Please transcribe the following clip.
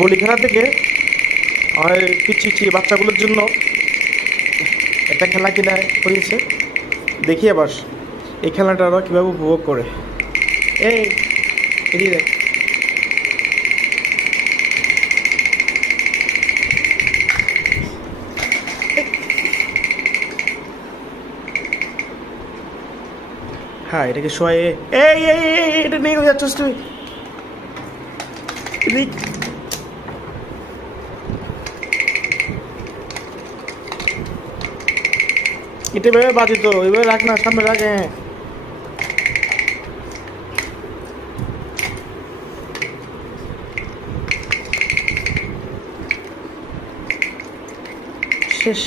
বলিখানা থেকে আমার পিচ্ছি বাচ্চাগুলোর জন্য একটা খেলা কিনা করিয়েছে। দেখি আবার এই খেলাটা ওরা কীভাবে উপভোগ করে। এই এদিকে দেখ। হ্যাঁ, এটাকে শোয়ে এই এই এই এটা নিয়ে যাচ্ছিস তুই? এটা এভাবে বাজে তো, এভাবে রাখ না, সামনে রাখ। হ্যাঁ, শেষ।